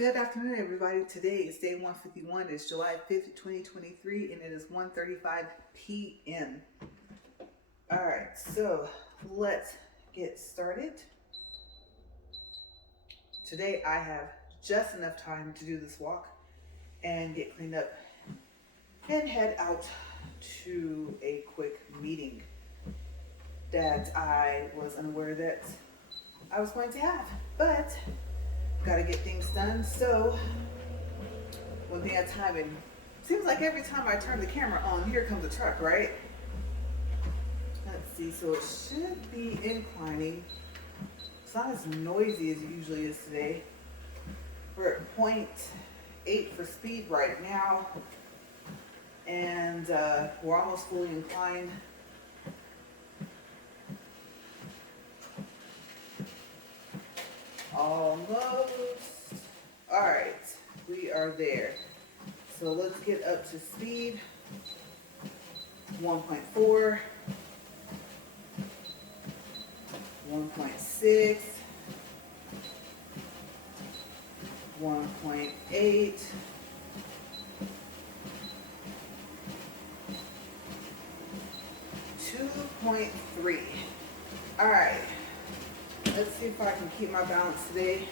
Good afternoon, everybody. Today is day 151. It's July 5th, 2023, and it is 1:35 p.m. All right, so let's get started. Today I have just enough time to do this walk and get cleaned up and head out to a quick meeting that I was unaware that I was going to have, but gotta get things done. So one thing at a time, and seems like every time I turn the camera on, here comes a truck, right? Let's see, so it should be inclining. It's not as noisy as it usually is today. We're at 0.8 for speed right now, and we're almost fully inclined. Almost. All right, we are there. So let's get up to speed. 1.4, 1.6, 1.8, 2.3. All right. Let's see if I can keep my balance today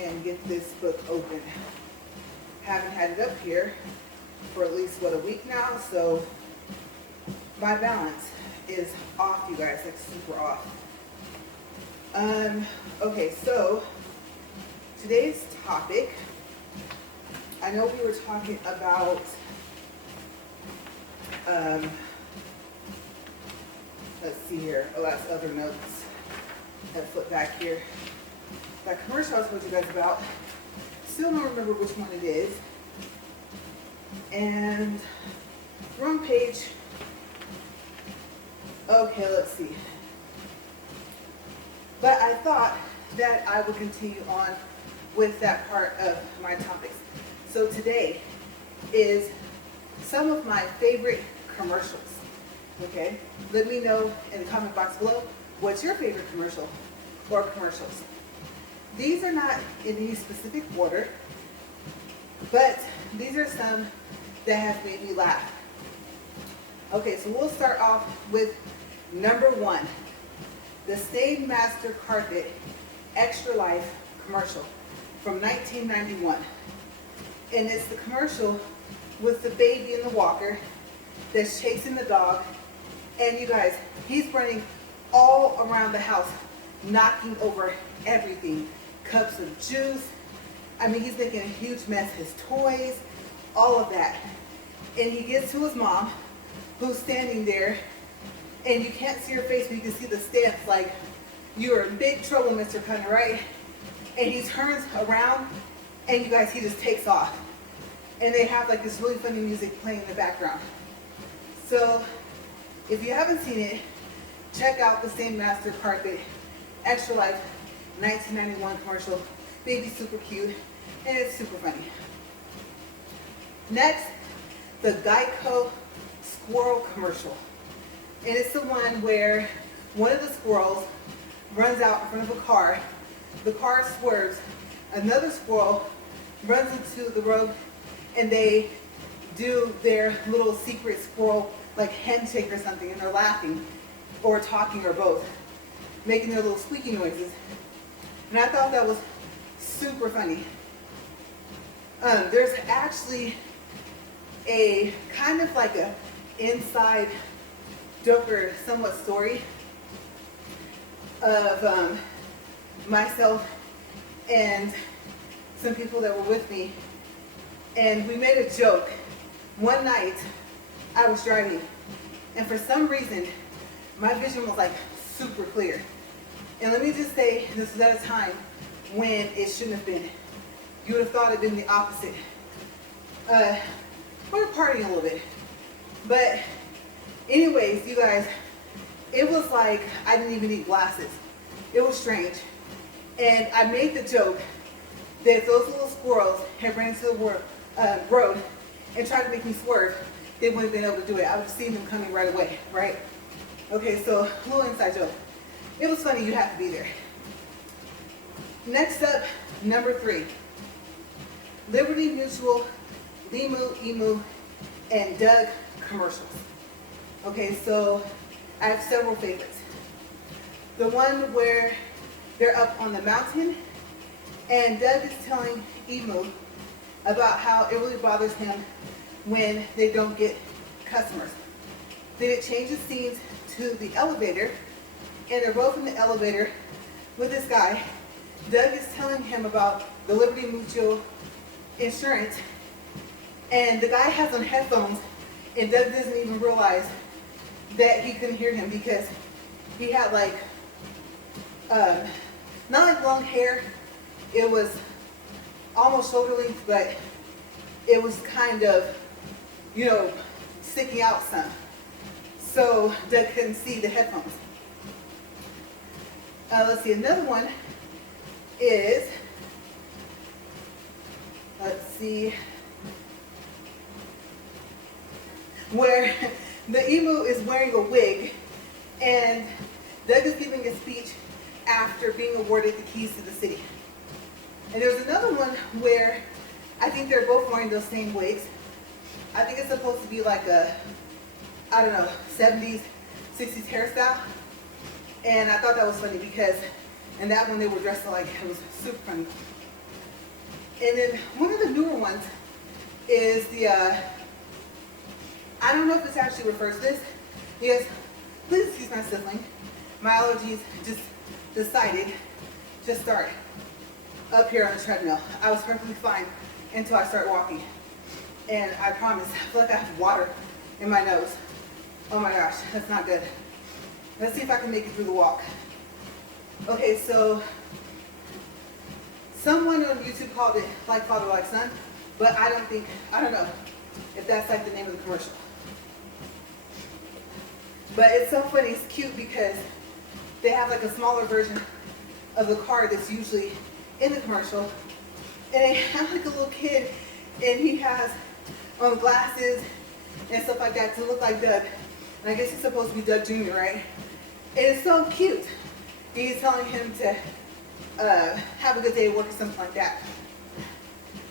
and get this book open. Haven't had it up here for at least, a week now, so my balance is off, you guys, like super off. Okay, so today's topic, I know we were talking about, let's see here, that's other notes. That flip back here. That commercial I told you guys about. Still don't remember which one it is. And wrong page. Okay, let's see. But I thought that I would continue on with that part of my topics. So today is some of my favorite commercials. Okay? Let me know in the comment box below. What's your favorite commercial or commercials? These are not in any specific order, but these are some that have made me laugh. Okay, so we'll start off with number one, the Stainmaster Carpet Extra Life commercial from 1991. And it's the commercial with the baby in the walker that's chasing the dog. And you guys, he's running all around the house, knocking over everything. Cups of juice. I mean, he's making a huge mess. His toys, all of that. And he gets to his mom, who's standing there, and you can't see her face, but you can see the stance like, you're in big trouble, Mr. Cunner, right? And he turns around, and you guys, he just takes off. And they have like this really funny music playing in the background. So, if you haven't seen it, check out the Stainmaster Carpet Extra Life 1991 commercial. Baby's super cute and it's super funny. Next, the Geico squirrel commercial. And it's the one where one of the squirrels runs out in front of a car. The car swerves. Another squirrel runs into the road and they do their little secret squirrel like handshake or something, and they're laughing or talking or both, making their little squeaky noises. And I thought that was super funny. There's actually a kind of like a inside joke or somewhat story of myself and some people that were with me. And we made a joke. One night I was driving, and for some reason my vision was like super clear. And let me just say, this was at a time when it shouldn't have been. You would have thought it'd been the opposite. We were partying a little bit. But anyways, you guys, it was like I didn't even need glasses. It was strange. And I made the joke that if those little squirrels had ran into the road and tried to make me swerve, they wouldn't have been able to do it. I would have seen them coming right away, right? Okay, so a little inside joke. It was funny, you have to be there. Next up, number 3, Liberty Mutual, Emu, and Doug commercials. Okay, so I have several favorites. The one where they're up on the mountain and Doug is telling Emu about how it really bothers him when they don't get customers. Then it changes scenes to the elevator, and they're both in the elevator with this guy. Doug is telling him about the Liberty Mutual insurance, and the guy has on headphones, and Doug doesn't even realize that he couldn't hear him because he had like, not like long hair, it was almost shoulder length, but it was kind of, you know, sticking out some. So Doug couldn't see the headphones. Let's see, another one is, let's see, where the emu is wearing a wig and Doug is giving a speech after being awarded the keys to the city. And there's another one where I think they're both wearing those same wigs. I think it's supposed to be like a, I don't know, 70s, 60s hairstyle. And I thought that was funny because in that one they were dressed alike. It was super funny. And then one of the newer ones is the, I don't know if this actually refers to this. Yes, please excuse my sibling. My allergies just decided to start up here on the treadmill. I was perfectly fine until I started walking. And I promise, I feel like I have water in my nose. Oh my gosh, that's not good. Let's see if I can make it through the walk. Okay, so someone on YouTube called it Like Father, Like Son, but I don't know if that's like the name of the commercial. But it's so funny, it's cute because they have like a smaller version of the car that's usually in the commercial. And they have like a little kid and he has on glasses and stuff like that to look like Doug. And I guess he's supposed to be Doug Jr., right? And it's so cute. He's telling him to have a good day at work or something like that.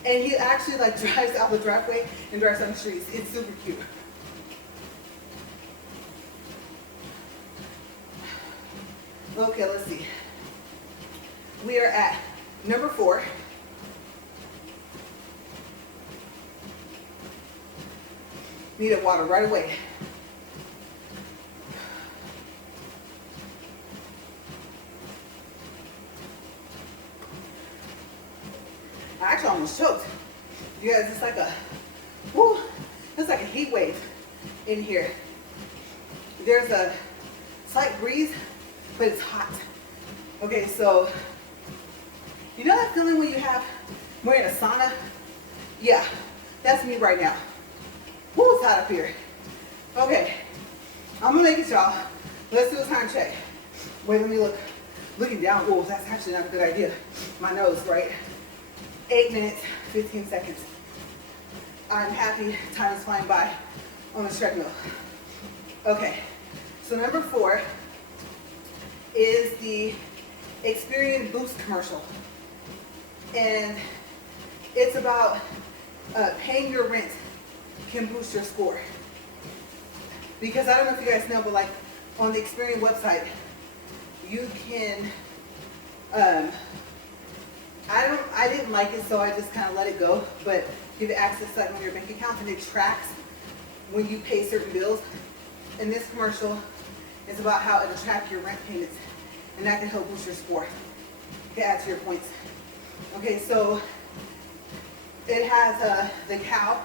And he actually like drives out the driveway and drives on the streets. It's super cute. Okay, let's see. We are at number 4. Needed water right away. I actually almost choked. You guys, it's like a, whoo, it's like a heat wave in here. There's a slight breeze, but it's hot. Okay, so, you know that feeling when we're in a sauna? Yeah, that's me right now. Woo, it's hot up here. Okay, I'm gonna make it, y'all. Let's do a time check. Wait, let me look. Looking down, oh, that's actually not a good idea. My nose, right? 8 minutes, 15 seconds. I'm happy time is flying by on the treadmill. Okay, so number 4 is the Experian Boost commercial. And it's about paying your rent can boost your score. Because I don't know if you guys know, but like on the Experian website, you can, I didn't like it, so I just kind of let it go, but give access to like on your bank account, and it tracks when you pay certain bills. And this commercial is about how it'll track your rent payments, and that can help boost your score to add to your points. Okay, so it has the cow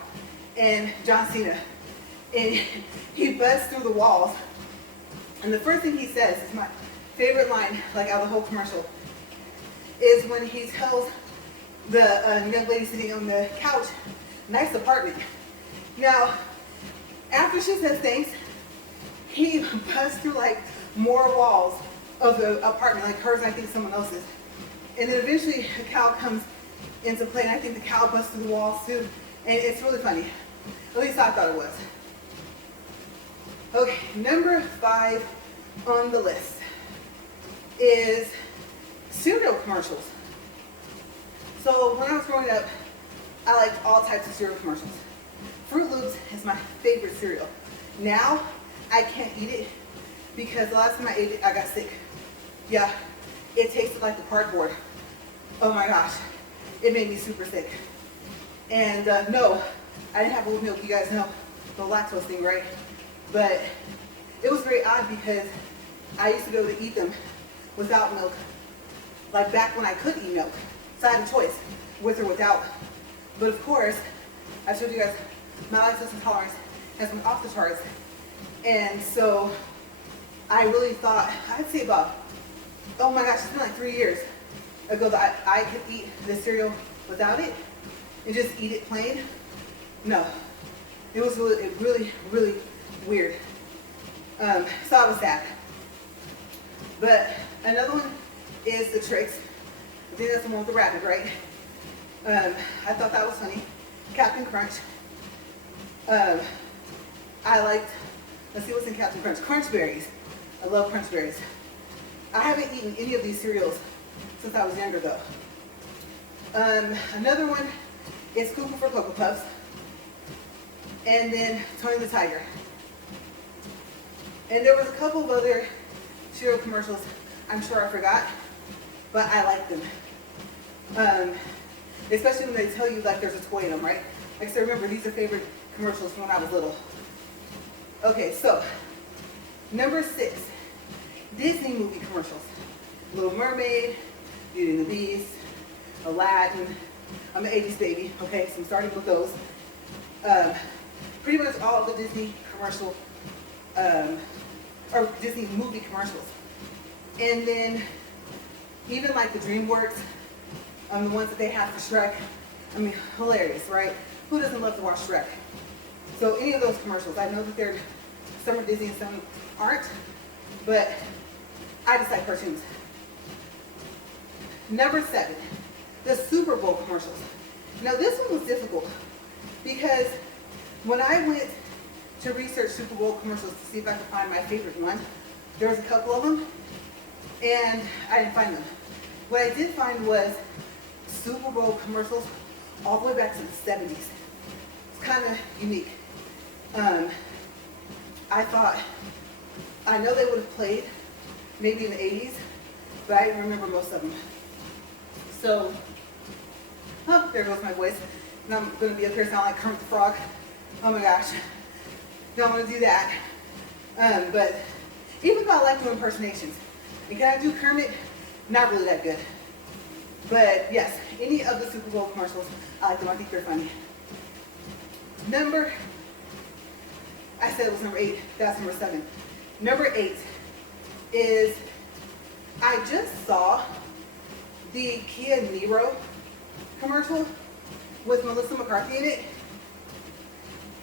and John Cena, and he busts through the walls. And the first thing he says is my favorite line, like out of the whole commercial, is when he tells the young lady sitting on the couch, "Nice apartment." Now, after she says thanks, he busts through like more walls of the apartment, like hers and I think someone else's. And then eventually a cow comes into play, and I think the cow busts through the walls too. And it's really funny. At least I thought it was. Okay, number 5 on the list is cereal commercials. So when I was growing up, I liked all types of cereal commercials. Fruit Loops is my favorite cereal. Now, I can't eat it because the last time I ate it, I got sick. Yeah, it tasted like the cardboard. Oh my gosh, it made me super sick. And no, I didn't have oat milk, you guys know the lactose thing, right? But it was very odd because I used to be able to eat them without milk, like back when I could eat milk. So I had a choice, with or without. But of course, I showed you guys my lactose intolerance has been off the charts. And so I really thought, I'd say about, oh my gosh, it's been like 3 years ago that I could eat this cereal without it and just eat it plain. No, it was really weird. So I was sad. But another one is the Tricks. I think that's the one with the rabbit, right? I thought that was funny. Captain Crunch. I liked, let's see what's in Captain Crunch. Crunch Berries. I love Crunch Berries. I haven't eaten any of these cereals since I was younger though. Another one is Cuckoo for Cocoa Puffs. And then Tony the Tiger. And there was a couple of other cereal commercials I'm sure I forgot, but I like them. Especially when they tell you like there's a toy in them, right? Like, so remember, these are favorite commercials from when I was little. Okay, so number 6, Disney movie commercials. Little Mermaid, Beauty and the Beast, Aladdin. I'm an 80s baby, okay, so I'm starting with those. Pretty much all the Disney commercial, or Disney movie commercials. And then even like the DreamWorks, the ones that they have for Shrek, I mean, hilarious, right? Who doesn't love to watch Shrek? So any of those commercials, I know that some are Disney and some aren't, but I just like cartoons. Number 7, the Super Bowl commercials. Now this one was difficult because when I went to research Super Bowl commercials to see if I could find my favorite one, there was a couple of them, and I didn't find them. What I did find was Super Bowl commercials all the way back to the 70s. It's kind of unique. I know they would have played maybe in the 80s, but I didn't remember most of them. So, oh, there goes my voice. And I'm going to be up here sounding like Kermit the Frog. Oh my gosh. Don't want to do that. But even though I like doing impersonations, and can I do Kermit? Not really that good. But yes, any of the Super Bowl commercials, I like them. I think they're funny. I said it was number 8. That's number 7. Number 8 is, I just saw the Kia Niro commercial with Melissa McCarthy in it.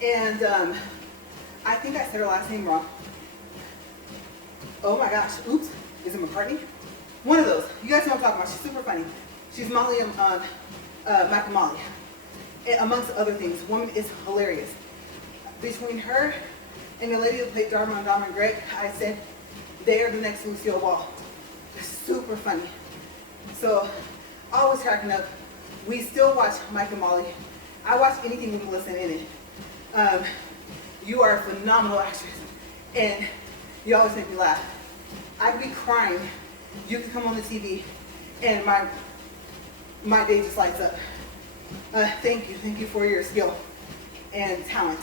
And I think I said her last name wrong. Oh my gosh, oops, is it McCartney? One of those. You guys know what I'm talking about. She's super funny. She's Molly on Mike and Molly. And amongst other things, woman is hilarious. Between her and the lady who played Dharma and Dom and Greg, I said, they are the next Lucille Ball. They're super funny. So, always cracking up. We still watch Mike and Molly. I watch anything with Melissa in it. You are a phenomenal actress, and you always make me laugh. I could be crying. You could come on the TV, and my day just lights up. Thank you for your skill and talent.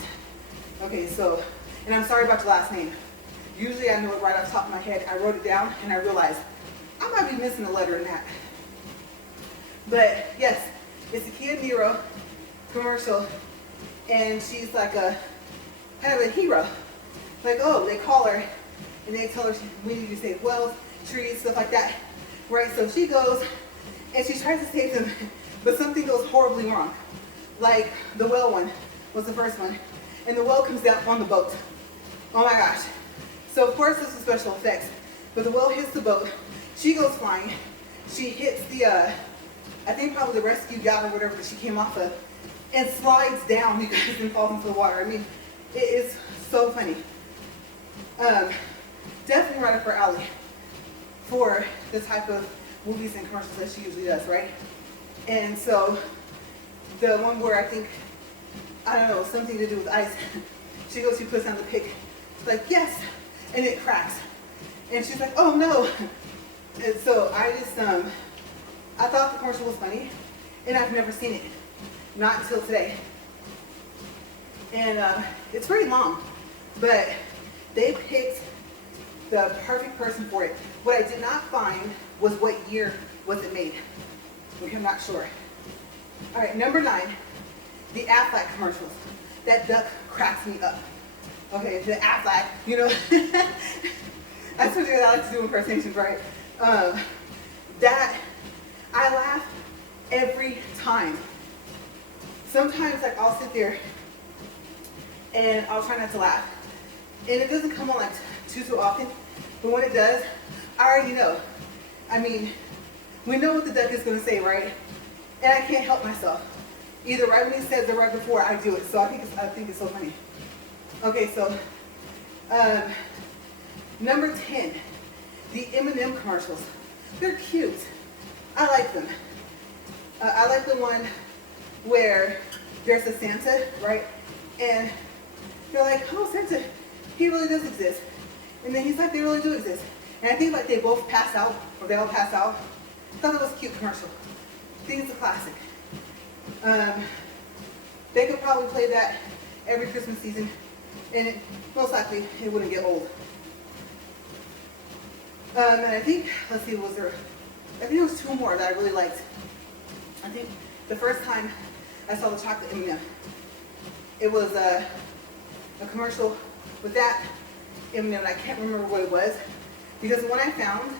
Okay, so, and I'm sorry about your last name. Usually I know it right off the top of my head. I wrote it down, and I realized I might be missing a letter in that. But yes, it's a Kia Niro commercial, and she's like a kind of a hero. Like, oh, they call her, and they tell her we need to save wells, trees, stuff like that, right? So she goes, and she tries to save them, but something goes horribly wrong. Like the well one was the first one, and the well comes down on the boat. Oh my gosh. So of course this is special effects, but the well hits the boat, she goes flying, she hits the, I think probably the rescue gal or whatever that she came off of, and slides down because and falls into the water. I mean, it is so funny. Definitely right up her alley for the type of movies and commercials that she usually does, right? And so The one where I think, I don't know, something to do with ice. She goes, she puts on the pick. She's like, yes, and it cracks. And she's like, oh no. And so I just, I thought the commercial was funny, and I've never seen it, not until today. And it's very long, but they picked the perfect person for it. What I did not find was what year was it made. Okay, I'm not sure. All right, number 9, the Aflac commercials. That duck cracks me up. Okay, the Aflac, you know. I told you that I like to do impersonations, right? That, I laugh every time. Sometimes, like, I'll sit there and I'll try not to laugh. And it doesn't come on like too often, but when it does, I already know. I mean, we know what the duck is going to say, right? And I can't help myself. Either right when he says it or right before I do it. So I think it's so funny. Okay, so number 10, the M&M commercials. They're cute. I like them. I like the one where there's a Santa, right? And they're like, oh, Santa, he really does exist. And then he's like, they really do exist. And I think like they both pass out, or they all pass out. I thought it was a cute commercial. I think it's a classic. They could probably play that every Christmas season, and most likely it wouldn't get old. And I think, let's see, I think there was 2 more that I really liked. I think the first time I saw the chocolate M&M, it was a commercial with that M&M, and I can't remember what it was, because the one I found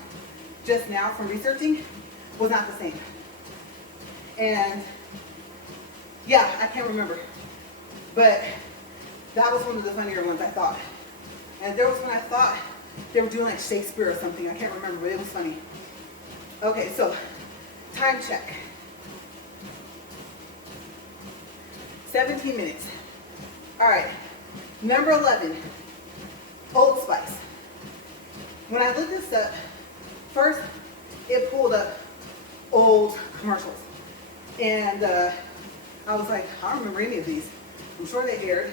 just now from researching was not the same. And yeah, I can't remember. But that was one of the funnier ones, I thought. And there was one I thought they were doing like Shakespeare or something. I can't remember, but it was funny. Okay, so time check. 17 minutes. All right, number 11, Old Spice. When I looked this up, first it pulled up old commercials. And I was like, I don't remember any of these. I'm sure they aired.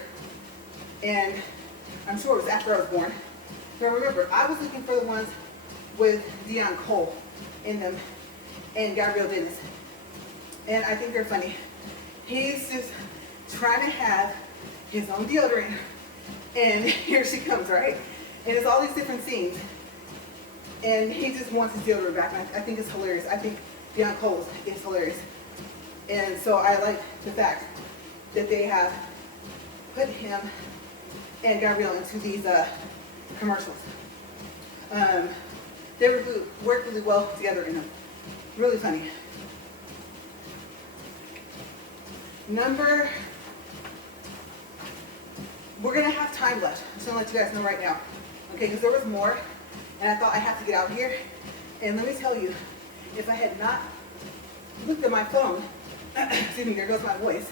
And I'm sure it was after I was born. But remember, I was looking for the ones with Dion Cole in them and Gabrielle Dennis. And I think they're funny. He's just trying to have his own deodorant. And here she comes, right? And it's all these different scenes. And he just wants his deodorant back. And I think it's hilarious. I think Dion Cole's is hilarious. And so I like the fact that they have put him and Gabrielle into these commercials. They work really well together in them. Really funny. We're gonna have time left. I'm just gonna let you guys know right now. Okay, because there was more, and I thought I have to get out here. And let me tell you, if I had not looked at my phone, excuse me, there goes my voice.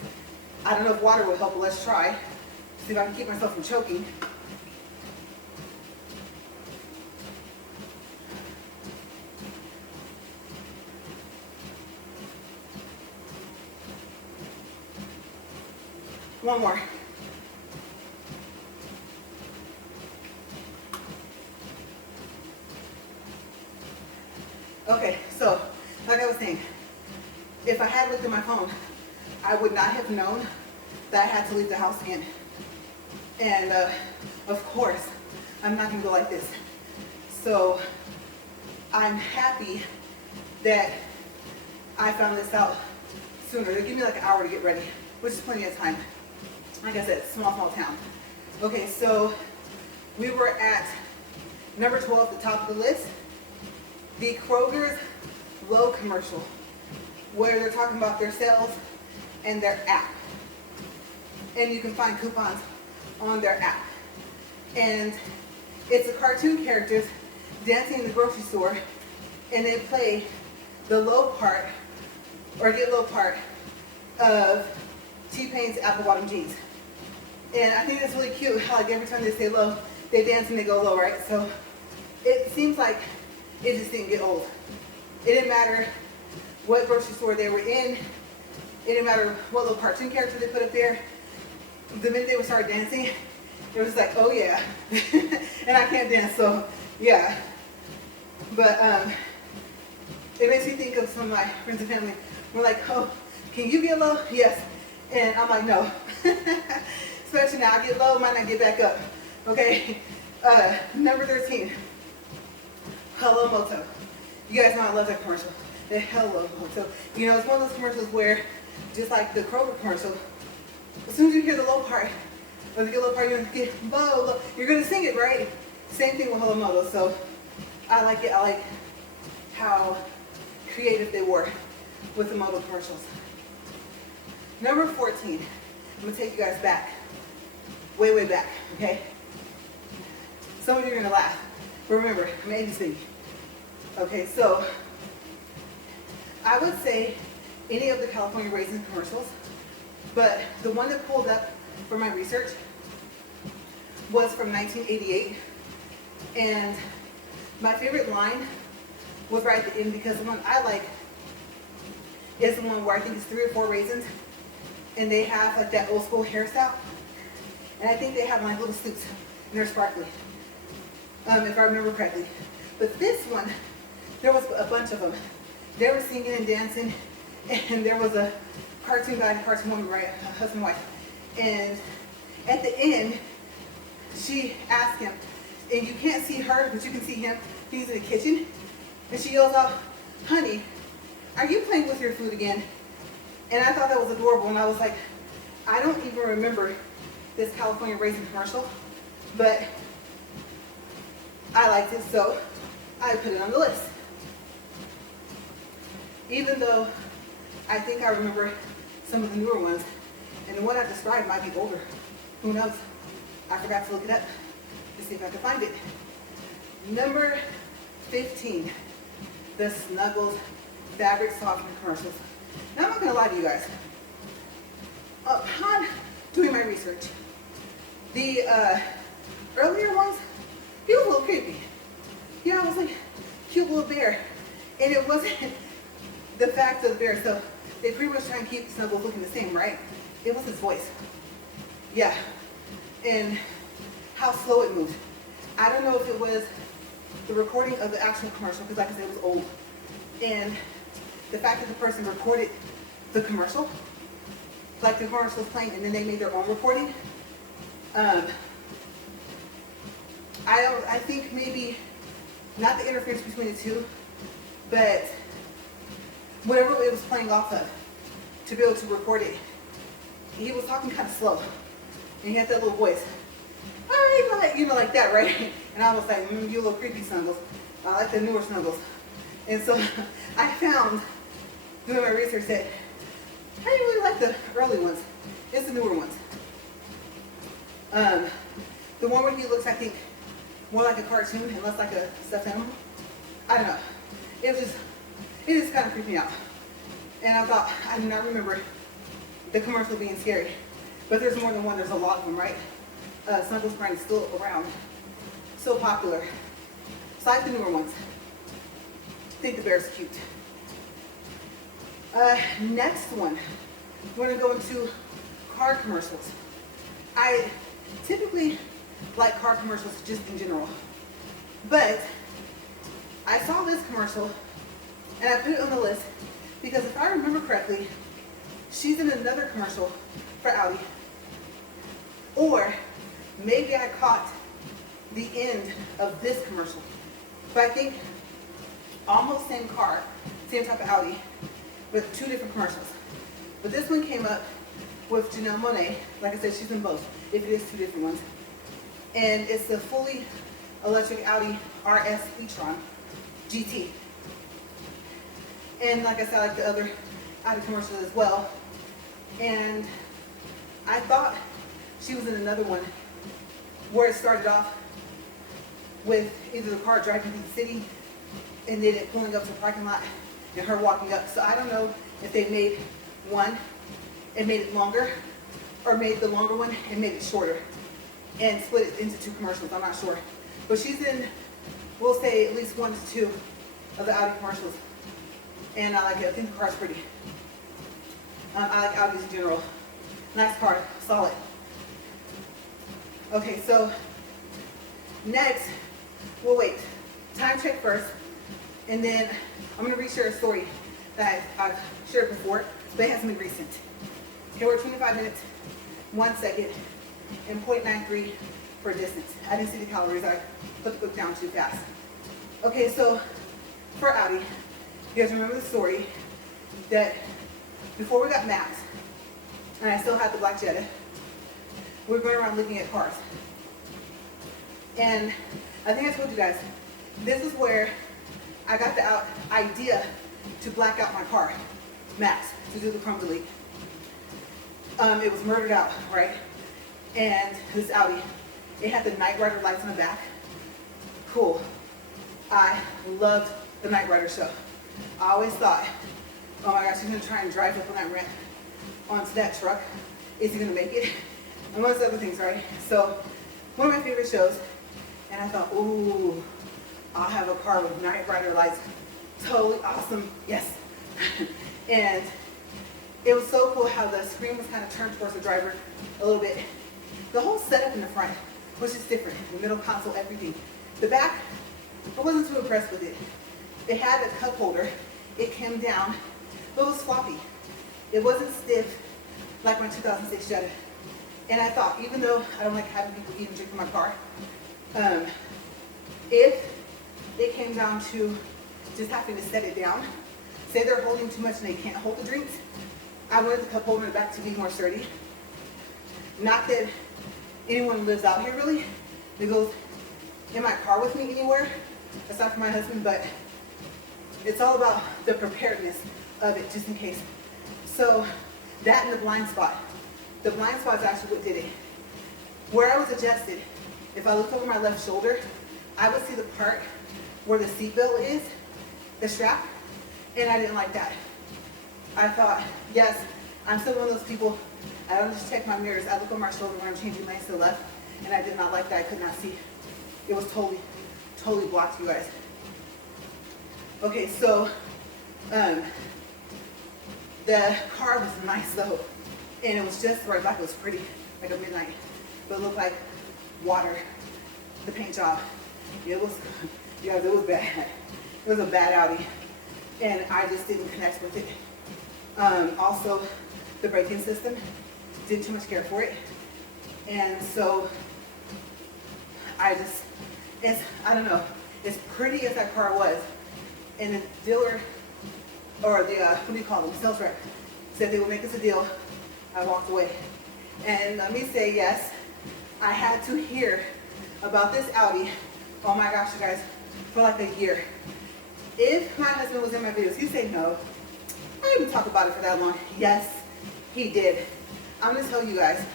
I don't know if water will help, but let's try. See if I can keep myself from choking. One more. Okay, so like I was saying, if I had looked at my phone, I would not have known that I had to leave the house again. And of course, I'm not gonna go like this. So I'm happy that I found this out sooner. They give me like an hour to get ready, which is plenty of time. Like I said, small town. Okay, so we were at number 12, the top of the list, the Kroger's Low commercial, where they're talking about their sales and their app. And you can find coupons on their app. And it's the cartoon characters dancing in the grocery store, and they play the low part, or get low part, of T-Pain's apple bottom jeans. And I think it's really cute how like every time they say low, they dance and they go low, right? So it seems like it just didn't get old. It didn't matter what grocery store they were in. It didn't matter what little cartoon character they put up there. The minute they would start dancing, it was like, oh yeah. And I can't dance, so yeah. But it makes me think of some of my friends and family. We're like, oh, can you get low? Yes. And I'm like, no. Especially now, I get low, might not get back up. Okay. Number 13. Hello Moto. You guys know I love that commercial. The Hello Moto. You know, it's one of those commercials where, just like the Kroger commercial, as soon as you hear the low part, or the low part, you're gonna get low, low. You're gonna sing it, right? Same thing with Hello Moto. So I like it. I like how creative they were with the Moto commercials. Number 14. I'm gonna take you guys back, way, way back. Okay. Some of you are gonna laugh. But remember, I'm ABC. Okay, so I would say any of the California Raisins commercials, but the one that pulled up for my research was from 1988, and my favorite line was right at the end, because the one I like is the one where I think it's 3 or 4 raisins, and they have like that old school hairstyle, and I think they have like little suits, and they're sparkly, if I remember correctly. But this one, there was a bunch of them. They were singing and dancing, and there was a cartoon guy and a cartoon woman, right, a husband and wife. And at the end, she asked him, and you can't see her, but you can see him. He's in the kitchen, and she yells out, "Honey, are you playing with your food again?" And I thought that was adorable, and I was like, I don't even remember this California Raisin commercial, but I liked it, so I put it on the list. Even though I think I remember some of the newer ones, and the one I described might be older. Who knows? I forgot to look it up to see if I can find it. Number 15, the Snuggles fabric softener commercials. Now, I'm not gonna lie to you guys. Upon doing my research, the earlier ones, he was a little creepy. You know, I was like, cute little bear. And it wasn't the fact of the bear. So they pretty much try and keep Snuggles looking the same, right? It was his voice. Yeah. And how slow it moved. I don't know if it was the recording of the actual commercial, because like I said, it was old. And the fact that the person recorded the commercial, like the commercial was playing, and then they made their own recording. I think maybe not the interference between the two, but whatever it was playing off of to be able to record it. He was talking kind of slow, and he had that little voice. All right, you know, like that, right? And I was like, you little creepy Snuggles. I like the newer Snuggles. And so I found, doing my research, that I didn't really like the early ones. It's the newer ones. The one where he looks, I think, more like a cartoon and less like a stuffed animal. I don't know. It just kind of creeped me out. And I thought, I do not remember the commercial being scary. But there's more than one. There's a lot of them, right? Snuggles brand is still around. So popular. So I like the newer ones. I think the bear's cute. Next one, we're going to go into car commercials. I typically like car commercials just in general. But I saw this commercial and I put it on the list because if I remember correctly, she's in another commercial for Audi. Or maybe I caught the end of this commercial. But I think almost same car, same type of Audi, with 2 different commercials. But this one came up with Janelle Monáe. Like I said, she's in both, if it is 2 different ones. And it's the fully electric Audi RS e-tron GT. And like I said, I like the other Audi commercials as well. And I thought she was in another one where it started off with either the car driving through the city and then it pulling up to the parking lot and her walking up. So I don't know if they made one and made it longer, or made the longer one and made it shorter and split it into 2 commercials. I'm not sure. But she's in, we'll say, at least 1 to 2 of the Audi commercials. And I like it. I think the car's pretty. I like Audis in general. Nice car, solid. Okay, so next, we'll wait. Time check first, and then I'm gonna reshare a story that I've shared before, but it has to be recent. Okay, we're 25 minutes, 1 second, and 0.93 for distance. I didn't see the calories, I put the book down too fast. Okay, so for Audi, you guys remember the story that before we got Max, and I still had the black Jetta, we were going around looking at cars. And I think I told you guys, this is where I got the idea to black out my car, Max, to do the chrome delete. It was murdered out, right? And this Audi, it had the Knight Rider lights in the back. Cool. I loved the Knight Rider show. I always thought, oh my gosh, he's gonna try and drive up on that ramp onto that truck. Is he gonna make it? And most other things, right? So, one of my favorite shows, and I thought, ooh, I'll have a car with Knight Rider lights. Totally awesome, yes. And it was so cool how the screen was kind of turned towards the driver a little bit. The whole setup in the front was just different. The middle console, everything. The back, I wasn't too impressed with it. It had a cup holder. It came down, but it was floppy. It wasn't stiff like my 2006 Jetta. And I thought, even though I don't like having people eat and drink in my car, if it came down to just having to set it down, say they're holding too much and they can't hold the drinks, I wanted the cup holder in the back to be more sturdy. Not that anyone lives out here really that goes in my car with me anywhere, aside from my husband, but it's all about the preparedness of it, just in case. So that and the blind spot. The blind spot is actually what did it. Where I was adjusted, if I looked over my left shoulder, I would see the part where the seatbelt is, the strap, and I didn't like that. I thought, yes, I'm still one of those people, I don't just check my mirrors, I look over my shoulder when I'm changing lanes to the left, and I did not like that, I could not see. It was totally blocked, you guys. Okay, so, the car was nice though, and it was just right, like it was pretty, like a midnight, but it looked like water, the paint job. It was, yeah, it was bad. It was a bad Audi, and I just didn't connect with it. Also, the braking system, didn't too much care for it, and so I don't know, as pretty as that car was, and the dealer, or the, what do you call them, sales rep, said they would make us a deal, I walked away. And let me say, yes, I had to hear about this Audi, oh my gosh, you guys, for like a year. If my husband was in my videos, he'd say no. I didn't talk about it for that long. Yes, he did. I'm gonna tell you guys,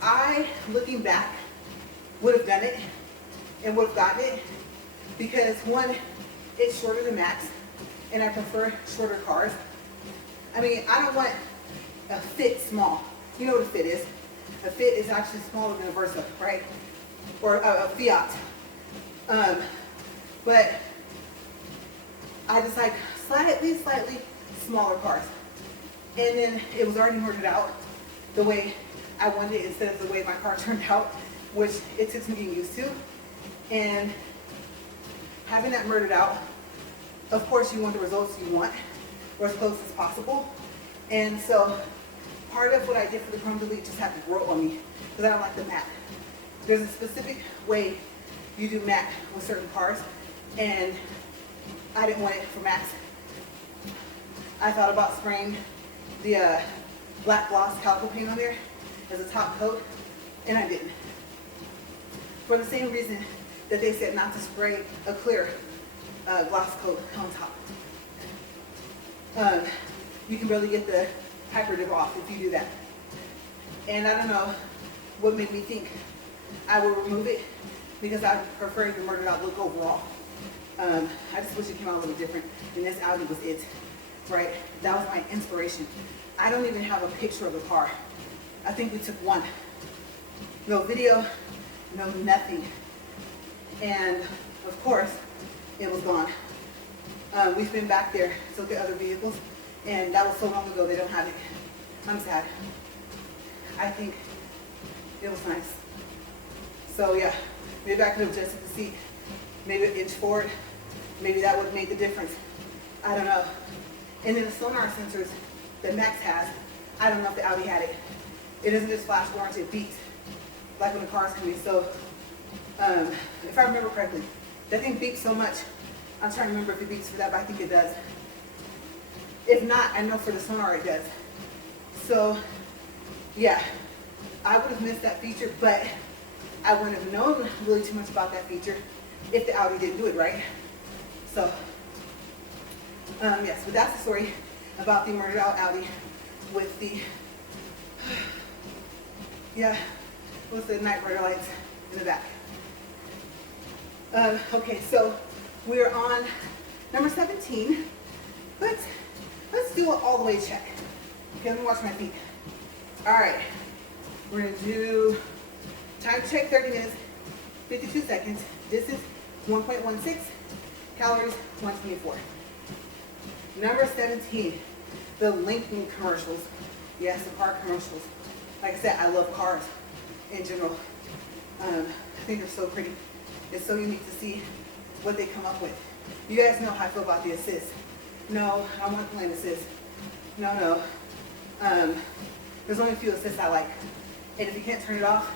I, looking back, would have done it and would have gotten it because one, it's shorter than Max, and I prefer shorter cars. I mean, I don't want a Fit small. You know what a Fit is? A Fit is actually smaller than a Versa, right? Or a Fiat. But I just like slightly smaller cars. And then it was already murdered out the way I wanted it instead of the way my car turned out, which it took some getting used to. And having that murdered out, of course you want the results you want, or as close as possible. And so part of what I did for the chrome delete just had to grow on me, because I don't like the matte. There's a specific way you do matte with certain cars, and I didn't want it for Max. I thought about spraying the black gloss calico paint on there as a top coat, and I didn't. For the same reason that they said not to spray a clear gloss coat on top. You can barely get the hyper dip off if you do that. And I don't know what made me think I would remove it, because I prefer the murdered out look overall. I just wish it came out a little different, and this Audi was it, right? That was my inspiration. I don't even have a picture of the car. I think we took one. No video, no nothing. And of course, it was gone. We've been back there to look at other vehicles, And that was so long ago, they don't have it. I'm sad. I think it was nice. So yeah, maybe I could have adjusted the seat, maybe an inch forward. Maybe that would make a difference. I don't know. And then the sonar sensors that Max has, I don't know if the Audi had it. It doesn't just flash orange, it beeps, like when the car's coming. So if I remember correctly, that thing beeps so much. I'm trying to remember if it beeps for that, but I think it does. If not, I know for the sonar it does. So yeah, I would have missed that feature, but I wouldn't have known really too much about that feature if the Audi didn't do it right. So yes, but that's the story about the murdered out Audi with the with the night brighter lights in the back. Okay, so we're on number 17. Let's do an all the way check. Okay, let me watch my feet. All right, we're gonna do time to check 30 minutes, 52 seconds, distance 1.16, calories 124. Number 17, the Lincoln commercials. Yes, the car commercials. Like I said, I love cars in general. I think they're so pretty. It's so unique to see what they come up with. You guys know how I feel about the assist. No, I want lane assist. No. There's only a few assists I like. And if you can't turn it off,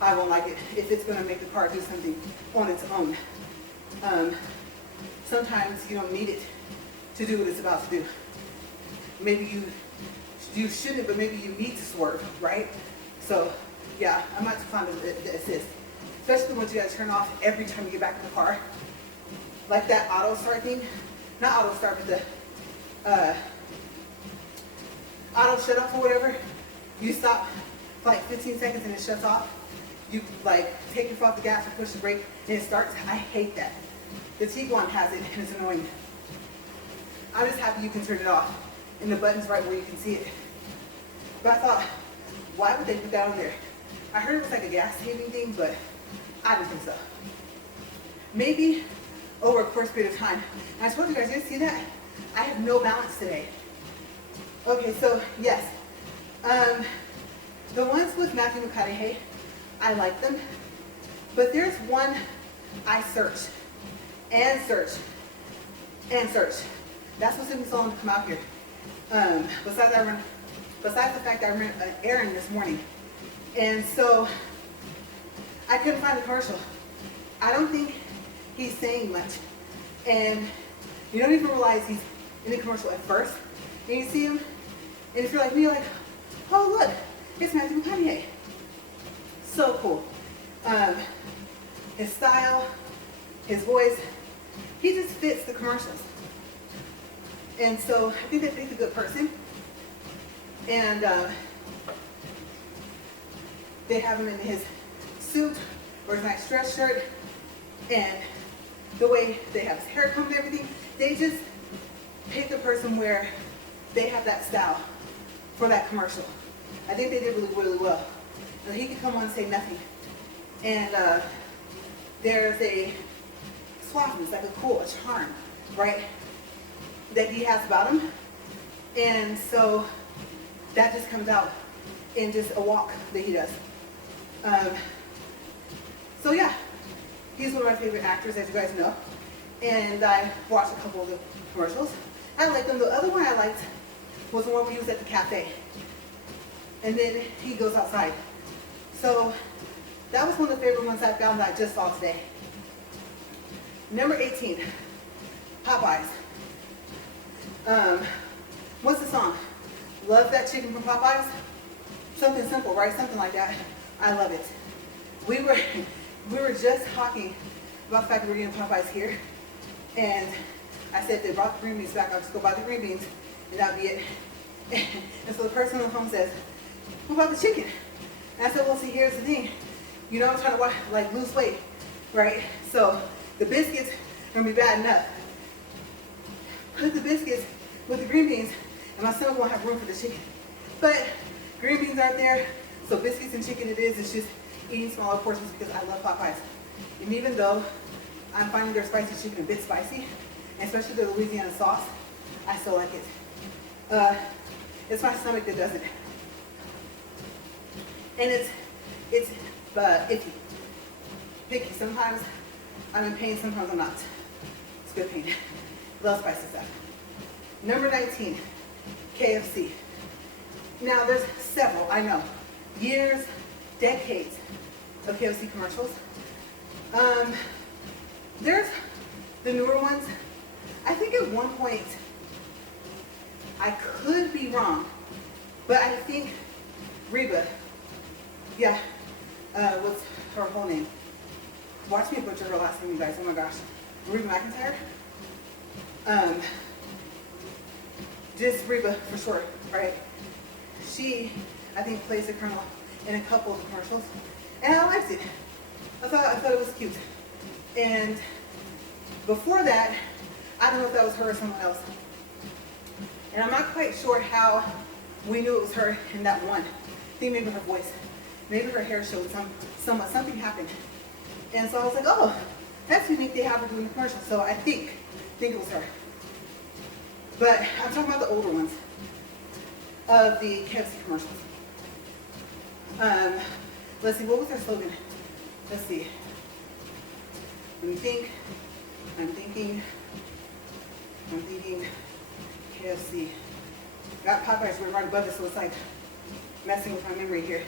I won't like it. If it's going to make the car do something on its own. Sometimes you don't need it to do what it's about to do. Maybe you shouldn't, but maybe you need to swerve, right? So yeah, I'm not too fond of the assist. Especially the ones you gotta turn off every time you get back in the car. Like that auto start thing. Not auto start, but the auto shut off or whatever. You stop for like 15 seconds and it shuts off. You like take your foot off the gas and push the brake and it starts. I hate that. The Tiguan has it and it's annoying. I'm just happy you can turn it off and the button's right where you can see it. But I thought, why would they put that on there? I heard it was like a gas saving thing, but I don't think so. Maybe over a course period of time. And I told you guys, you see that? I have no balance today. Okay, so yes. The ones with Matthew McConaughey, I like them. But there's one I searched and searched and searched. That's what took me so long to come out here. Besides the fact that I ran an errand this morning. And so I couldn't find the commercial. I don't think he's saying much. And you don't even realize he's in the commercial at first. And you see him, and if you're like me, you're like, oh look, it's Matthew McConaughey. So cool. His style, his voice, he just fits the commercials. And so I think that he's a good person. And they have him in his suit or his nice dress shirt. And the way they have his hair combed and everything, they just pick the person where they have that style for that commercial. I think they did really, really well. And he could come on and say nothing. And there's a softness, like a charm, right, that he has about him. And so that just comes out in just a walk that he does. So yeah, he's one of my favorite actors, as you guys know. And I watched a couple of the commercials. I liked them. The other one I liked was the one where he was at the cafe. And then he goes outside. So that was one of the favorite ones I found that I just saw today. Number 18, Popeyes. What's the song? Love that chicken from Popeyes? Something simple, right? Something like that. I love it. We were just talking about the fact that we're getting Popeyes here. And I said if they brought the green beans back, I'll just go buy the green beans and that'll be it. And so the person on the phone says, what about the chicken? And I said, well, see, here's the thing. You know, I'm trying to lose weight, right? So the biscuits are gonna be bad enough. Put the biscuits with the green beans and my stomach won't have room for the chicken. But green beans aren't there, so biscuits and chicken it is. It's just eating smaller portions because I love Popeyes. And even though I'm finding their spicy chicken a bit spicy, and especially the Louisiana sauce, I still like it. It's my stomach that does it. And it's iffy, picky. Sometimes I'm in pain, sometimes I'm not. It's good pain. Love spicy stuff. Number 19, KFC. Now there's several, I know, years, decades of KFC commercials. There's the newer ones. I think at one point, I could be wrong, but I think Reba, yeah, what's her whole name? Watch me butcher her last name, you guys. Oh my gosh. Reba McEntire? Just Reba for short, right? She, I think, plays the Colonel in a couple of commercials, and I liked it. I thought it was cute. And before that, I don't know if that was her or someone else. And I'm not quite sure how we knew it was her in that one. I think maybe her voice, maybe her hair showed something happened. And so I was like, oh, that's unique, they have her doing the commercial. So I think it was her. But I'm talking about the older ones of the KFC commercials. Let's see, what was their slogan? Let's see. Let me think. I'm thinking KFC. Got Popeyes, we're right above it, so it's like messing with my memory here.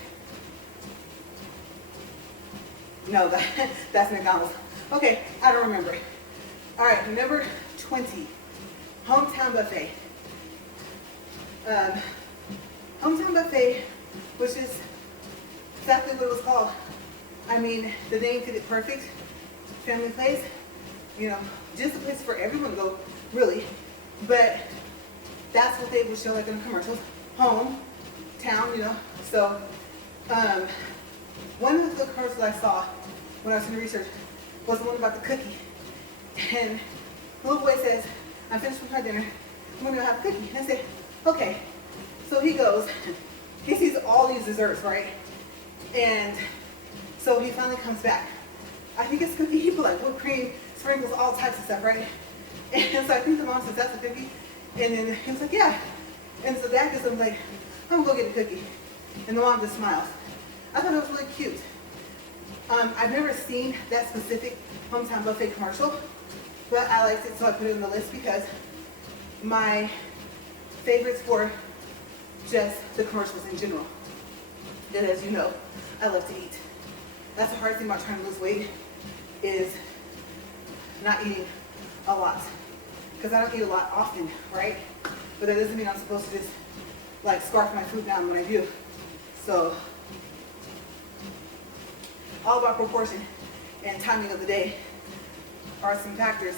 No, that's McDonald's. Okay, I don't remember. All right, number 20, hometown buffet. Hometown buffet, which is exactly what it was called. I mean, the name fit it perfect. Family place, you know, just a place for everyone to go, really. But that's what they would show like in the commercials. Home, town, you know. So one of the commercials I saw when I was doing research was the one about the cookie. And the little boy says, I'm finished with my dinner, I'm gonna go have a cookie. And I said, okay. So he goes, he sees all these desserts, right? And so he finally comes back. I think it's cookie, he put like whipped cream, sprinkles, all types of stuff, right? And so I think the mom says, that's a cookie? And then he was like, yeah. And so dad gets him like, I'm gonna go get a cookie. And the mom just smiles. I thought it was really cute. I've never seen that specific hometown buffet commercial, but I liked it, so I put it on the list because my favorites were just the commercials in general. That, as you know, I love to eat. That's the hard thing about trying to lose weight, is not eating a lot. Because I don't eat a lot often, right? But that doesn't mean I'm supposed to just like scarf my food down when I do. So, all about proportion and timing of the day are some factors.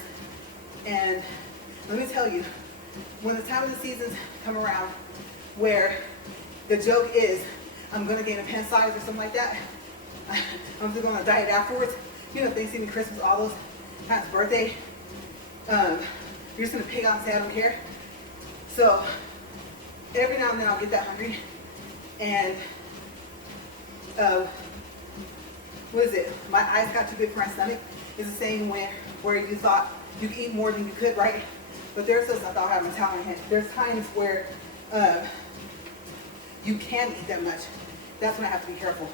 And let me tell you, when the time of the seasons come around where the joke is, I'm gonna gain a pant size or something like that, I'm just going on a diet afterwards. You know, Thanksgiving, Christmas, all those times, birthday. You're just gonna pig out and say I don't care. So every now and then I'll get that hungry. And what is it? My eyes got too big for my stomach. It's the saying where you thought you could eat more than you could, right? But there's this, I thought I had my towel in my hand. There's times where you can't eat that much. That's when I have to be careful.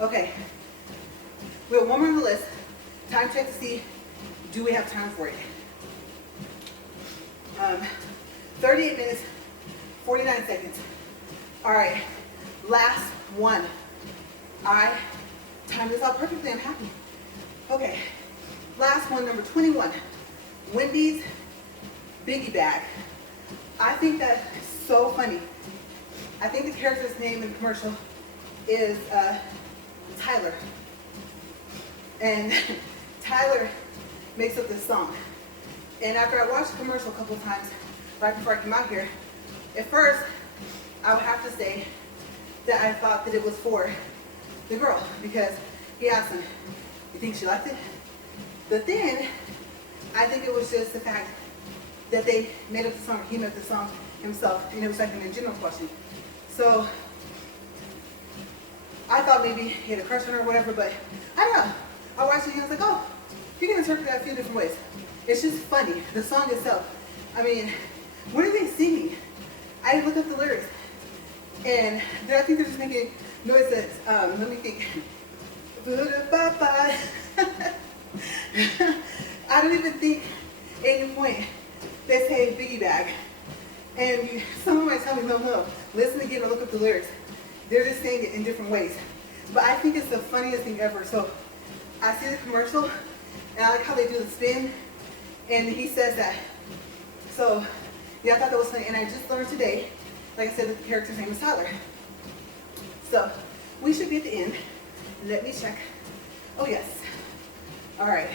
Okay, we have one more on the list. Time check to see, do we have time for it? 38 minutes, 49 seconds. All right, last one. I timed this out perfectly, I'm happy. Okay, last one, number 21. Wendy's Biggie Bag. I think that's so funny. I think the character's name in the commercial is Tyler. And Tyler makes up this song. And after I watched the commercial a couple of times, right before I came out here, at first, I would have to say that I thought that it was for the girl, because he asked him, you think she liked it? But then, I think it was just the fact that they made up the song, he made up the song himself, and it was like an general question. So, I thought maybe he had a crush on her or whatever, but I don't know. I watched it and I was like, oh, you can interpret that a few different ways. It's just funny. The song itself. I mean, what are they singing? I looked up the lyrics, and I think they're just making noise that, let me think. I don't even think at any point they say Biggie Bag. And someone might tell me, no, listen again and look up the lyrics. They're just saying it in different ways. But I think it's the funniest thing ever. So I see the commercial, and I like how they do the spin, and he says that. So yeah, I thought that was funny, and I just learned today, like I said, that the character's name is Tyler. So we should be at the end. Let me check. Oh yes. All right.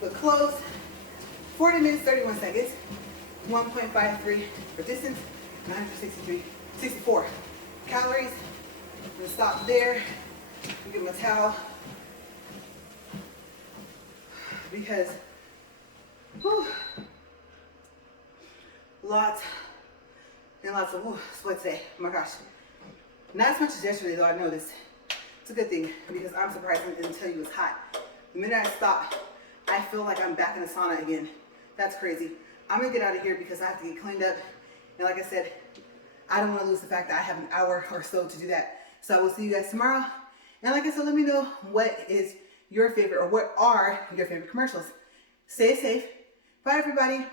Look close. 40 minutes, 31 seconds. 1.53 for distance. 64 calories. I'm gonna stop there. Give him a towel because whew, lots and lots of sweat today. Oh my gosh. Not as much as yesterday though, I noticed. It's a good thing because I'm surprised I didn't tell you it was hot. The minute I stop, I feel like I'm back in the sauna again. That's crazy. I'm gonna get out of here because I have to get cleaned up. And like I said, I don't wanna lose the fact that I have an hour or so to do that. So I will see you guys tomorrow. And like I said, let me know what is your favorite or what are your favorite commercials. Stay safe. Bye everybody.